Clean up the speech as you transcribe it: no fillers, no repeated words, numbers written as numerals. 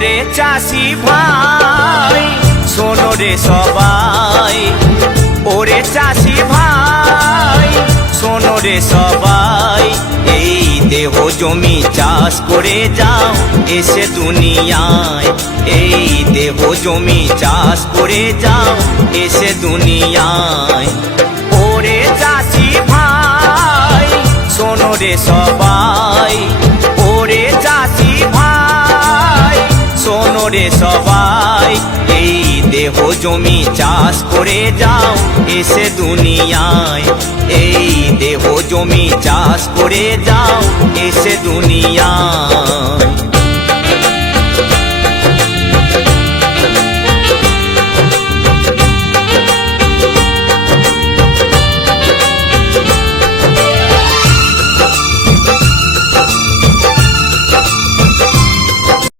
ওরে চাষি ভাই শোনো রে সবাই, ওরে চাষি ভাই শোনো রে সবাই, এই দেহ জমি চাষ করে যাও এসে দুনিয়ায়, এই দেহ জমি চাষ করে যাও এসে দুনিয়ায়। ওরে চাষি ভাই শোনো রে সবাই, ওরে চাষি ভাই শোনো রে সবাই, এই দেহ জমি চাষ করে যাও এসে দুনিয়ায়, এই দেহ জমি চাষ করে যাও এসে দুনিয়ায়।